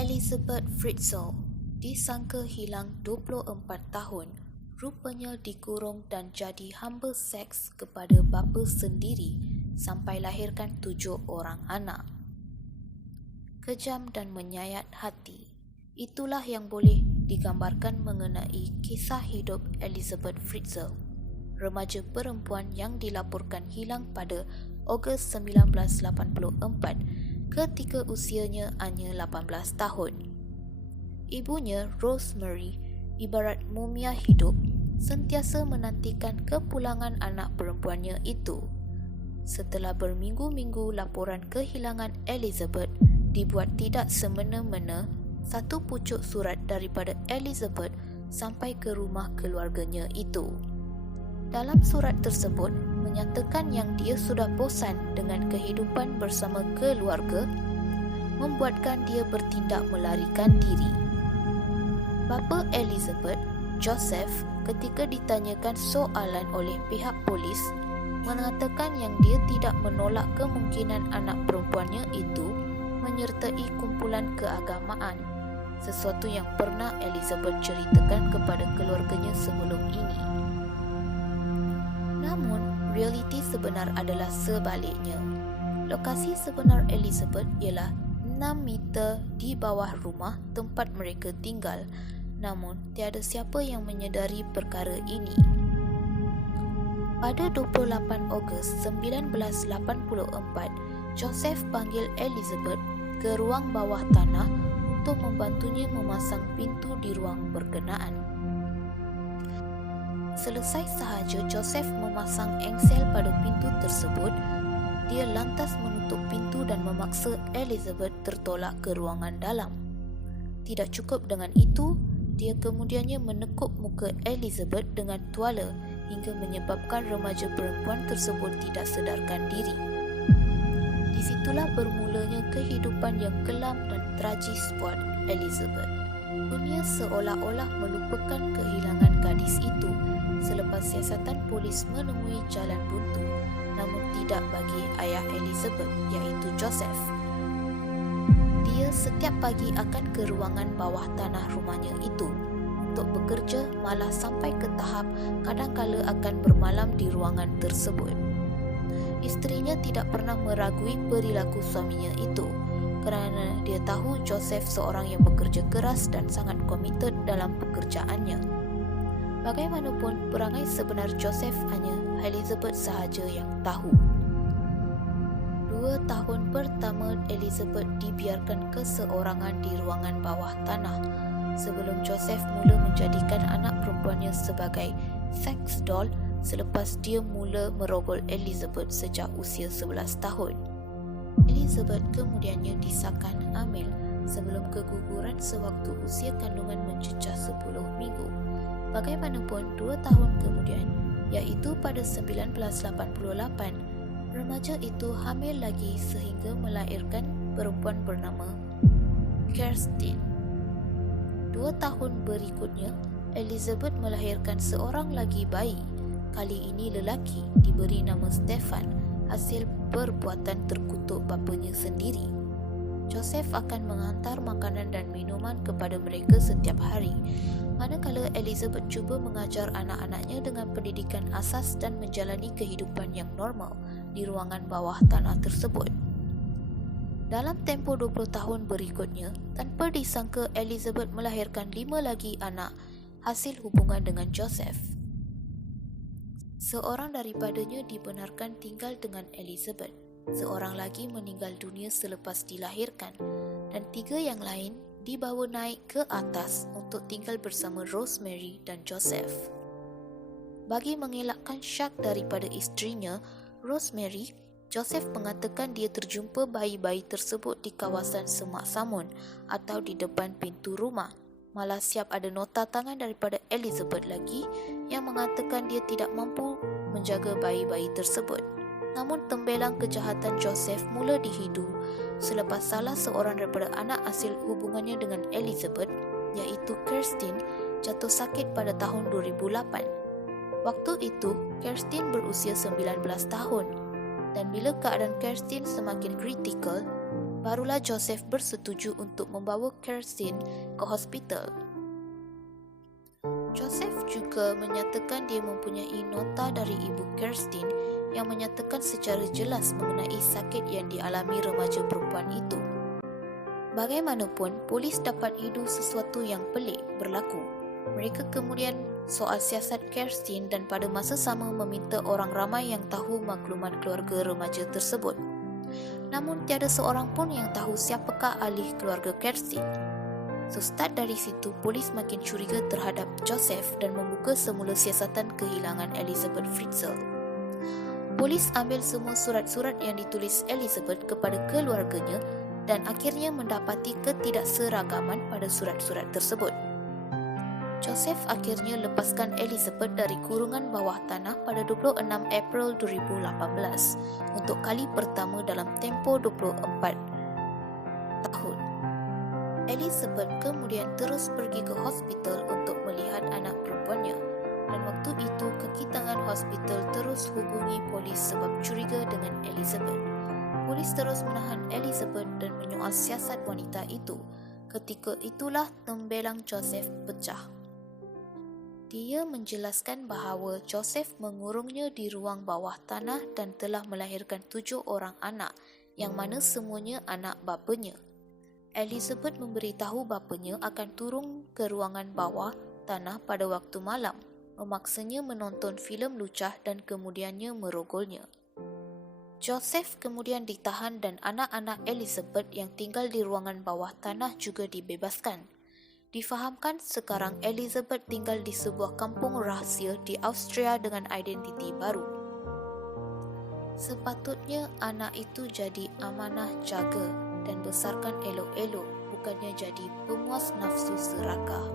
Elizabeth Fritzl disangka hilang 24 tahun, rupanya dikurung dan jadi hamba seks kepada bapa sendiri sampai lahirkan 7 orang anak. Kejam dan menyayat hati, itulah yang boleh digambarkan mengenai kisah hidup Elizabeth Fritzl, remaja perempuan yang dilaporkan hilang pada Ogos 1984 ketika usianya hanya 18 tahun. Ibunya, Rosemary, ibarat mumia hidup, sentiasa menantikan kepulangan anak perempuannya itu. Setelah berminggu-minggu laporan kehilangan Elizabeth dibuat tidak semena-mena, satu pucuk surat daripada Elizabeth sampai ke rumah keluarganya itu. Dalam surat tersebut menyatakan yang dia sudah bosan dengan kehidupan bersama keluarga, membuatkan dia bertindak melarikan diri. Bapa Elizabeth, Joseph, ketika ditanyakan soalan oleh pihak polis, mengatakan yang dia tidak menolak kemungkinan anak perempuannya itu menyertai kumpulan keagamaan, sesuatu yang pernah Elizabeth ceritakan kepada keluarganya sebelum ini. Namun, realiti sebenar adalah sebaliknya. Lokasi sebenar Elizabeth ialah 6 meter di bawah rumah tempat mereka tinggal, namun tiada siapa yang menyedari perkara ini. Pada 28 Ogos 1984, Joseph panggil Elizabeth ke ruang bawah tanah untuk membantunya memasang pintu di ruang berkenaan. Selesai sahaja Joseph memasang engsel pada pintu tersebut, dia lantas menutup pintu dan memaksa Elizabeth tertolak ke ruangan dalam. Tidak cukup dengan itu, dia kemudiannya menekuk muka Elizabeth dengan tuala hingga menyebabkan remaja perempuan tersebut tidak sedarkan diri. Di situlah bermulanya kehidupan yang kelam dan tragis buat Elizabeth. Dunia seolah-olah melupakan kehilangan gadis itu selepas siasatan polis menemui jalan buntu, namun tidak bagi ayah Elizabeth, iaitu Joseph. Dia setiap pagi akan ke ruangan bawah tanah rumahnya itu untuk bekerja, malah sampai ke tahap kadangkala akan bermalam di ruangan tersebut. Isterinya tidak pernah meragui perilaku suaminya itu, kerana dia tahu Joseph seorang yang bekerja keras dan sangat komited dalam pekerjaannya. Bagaimanapun, perangai sebenar Joseph hanya Elizabeth sahaja yang tahu. 2 tahun pertama Elizabeth dibiarkan keseorangan di ruangan bawah tanah sebelum Joseph mula menjadikan anak perempuannya sebagai sex doll selepas dia mula merogol Elizabeth sejak usia 11 tahun. Elizabeth kemudiannya disahkan hamil sebelum keguguran sewaktu usia kandungan mencecah 10 minggu. Bagaimanapun, 2 tahun kemudian, iaitu pada 1988, remaja itu hamil lagi sehingga melahirkan perempuan bernama Kirsten. 2 tahun berikutnya, Elizabeth melahirkan seorang lagi bayi, kali ini lelaki, diberi nama Stefan, hasil perbuatan terkutuk bapanya sendiri. Joseph akan menghantar makanan dan minuman kepada mereka setiap hari, manakala Elizabeth cuba mengajar anak-anaknya dengan pendidikan asas dan menjalani kehidupan yang normal di ruangan bawah tanah tersebut. Dalam tempoh 20 tahun berikutnya, tanpa disangka Elizabeth melahirkan 5 lagi anak hasil hubungan dengan Joseph. Seorang daripadanya dibenarkan tinggal dengan Elizabeth, seorang lagi meninggal dunia selepas dilahirkan, dan 3 yang lain dibawa naik ke atas untuk tinggal bersama Rosemary dan Joseph. Bagi mengelakkan syak daripada isterinya, Rosemary, Joseph mengatakan dia terjumpa bayi-bayi tersebut di kawasan Semak Samun atau di depan pintu rumah. Malah siap ada nota tangan daripada Elizabeth lagi yang mengatakan dia tidak mampu menjaga bayi-bayi tersebut. Namun tembelang kejahatan Joseph mula dihidu selepas salah seorang daripada anak hasil hubungannya dengan Elizabeth, iaitu Kirsten, jatuh sakit pada tahun 2008. Waktu itu, Kirsten berusia 19 tahun dan bila keadaan Kirsten semakin kritikal, Barulah Joseph bersetuju untuk membawa Kerstin ke hospital. Joseph juga menyatakan dia mempunyai nota dari ibu Kerstin yang menyatakan secara jelas mengenai sakit yang dialami remaja perempuan itu. Bagaimanapun, polis dapat idu sesuatu yang pelik berlaku. Mereka kemudian soal siasat Kerstin dan pada masa sama meminta orang ramai yang tahu maklumat keluarga remaja tersebut. Namun tiada seorang pun yang tahu siapakah ahli keluarga Kerstin. So start dari situ, polis makin curiga terhadap Joseph dan membuka semula siasatan kehilangan Elizabeth Fritzl. Polis ambil semua surat-surat yang ditulis Elizabeth kepada keluarganya dan akhirnya mendapati ketidakseragaman pada surat-surat tersebut. Joseph akhirnya lepaskan Elizabeth dari kurungan bawah tanah pada 26 April 2018 untuk kali pertama dalam tempoh 24 tahun. Elizabeth kemudian terus pergi ke hospital untuk melihat anak perempuannya dan waktu itu kaki tangan hospital terus hubungi polis sebab curiga dengan Elizabeth. Polis terus menahan Elizabeth dan menyoal siasat wanita itu. Ketika itulah tembelang Joseph pecah. Dia menjelaskan bahawa Joseph mengurungnya di ruang bawah tanah dan telah melahirkan 7 orang anak yang mana semuanya anak bapanya. Elizabeth memberitahu bapanya akan turun ke ruangan bawah tanah pada waktu malam, memaksanya menonton filem lucah dan kemudiannya merogolnya. Joseph kemudian ditahan dan anak-anak Elizabeth yang tinggal di ruangan bawah tanah juga dibebaskan. Difahamkan sekarang Elizabeth tinggal di sebuah kampung rahsia di Austria dengan identiti baru. Sepatutnya anak itu jadi amanah jaga dan besarkan elok-elok, bukannya jadi pemuas nafsu serakah.